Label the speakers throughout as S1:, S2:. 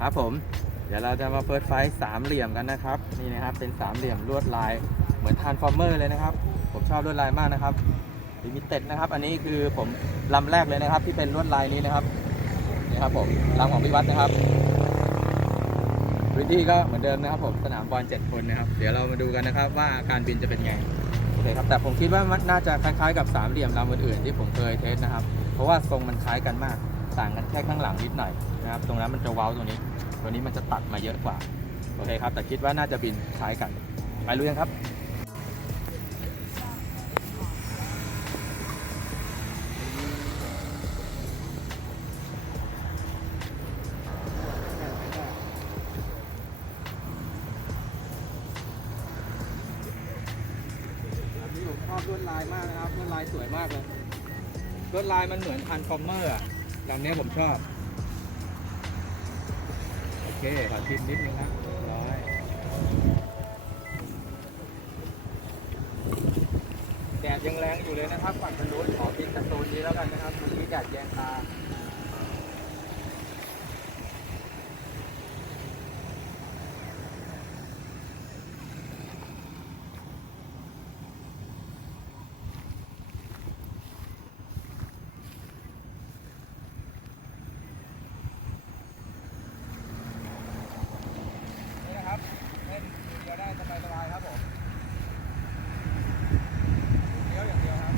S1: ครับผม เดี๋ยวเราจะมาเปิดไฟสามเหลี่ยมกันนะครับ นี่นะครับเป็นสามเหลี่ยมลวดลายเหมือนทานฟอร์เมอร์เลยนะครับ ผมชอบลวดลายมากนะครับลิมิเต็ดนะครับ อันนี้คือผมลำแรกเลยนะครับ ที่เป็นลวดลายนี้นะครับนี่ครับผมลำของพี่วัดนะครับพื้นที่ก็เหมือนเดิมนะครับผมสนามบอลเจ็ดคนนะครับ เดี๋ยวเรามาดูกันนะครับว่าการบินจะเป็นไงโอเคครับแต่ผมคิดว่ามันน่าจะคล้ายๆกับสามเหลี่ยมลำอื่นๆที่ผมเคยเทสนะครับ เพราะว่าทรงมันคล้ายกันมาก ต่างกันแค่ข้างหลังนิดหน่อย นะครับ ตรงนั้นมันจะเว้าตรงนี้ ตัวนี้มันจะตัดมาเยอะกว่า โอเคครับ แต่คิดว่าน่าจะบินคล้ายกัน ไปลุยกันครับอันนี้ผมชอบลวดลายมากนะครับลวดลายสวยมากเลยลวดลายมันเหมือนทันฟอร์เมอร์อะลำนี้ผมชอบ เคขอชิมนิดนึงครับร้อยแดดยังแรงอยู่เลยนะครับฝั่งถนนขอกินกระตูนนี้แล้วกันนะครับวันนี้แดดแยงตา นี่นะครับเล่นเดียวได้สบายๆครับผมเดียวอย่างเดียวครับ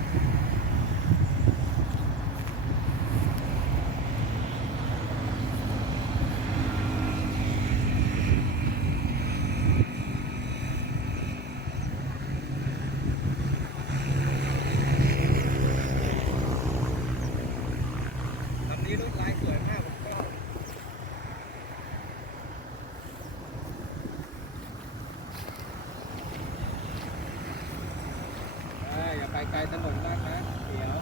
S1: ลำนี้รถลายสวยมากผมชอบ เอ้ยอย่า ไกลถนนมากนะเดี๋ยว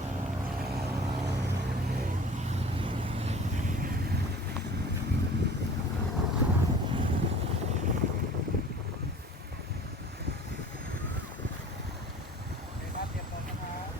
S1: โอเคครับเตรียมตัวนะครับ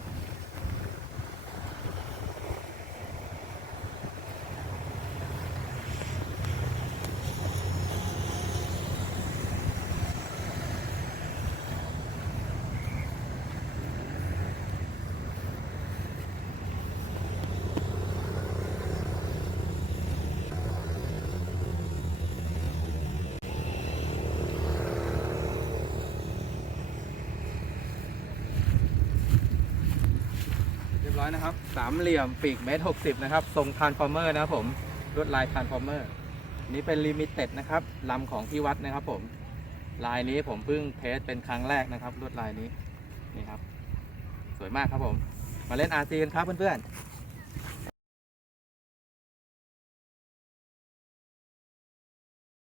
S1: เรียบร้ อยนะครับสามเหลี่ยมปีกเมตรหกสิบนะครับทรงทานฟอร์เมอร์นะครับผมลวดลายทานฟอร์เมอร์นี้เป็นลิมิเต็ดนะครับลำของที่วัดนะครับผมลายนี้ผมเพิ่งเทสเป็นครั้งแรกนะครับลวดลายนี้นี่ครับ สวยมากครับผม มาเล่น RC กันครับเพื่อนๆ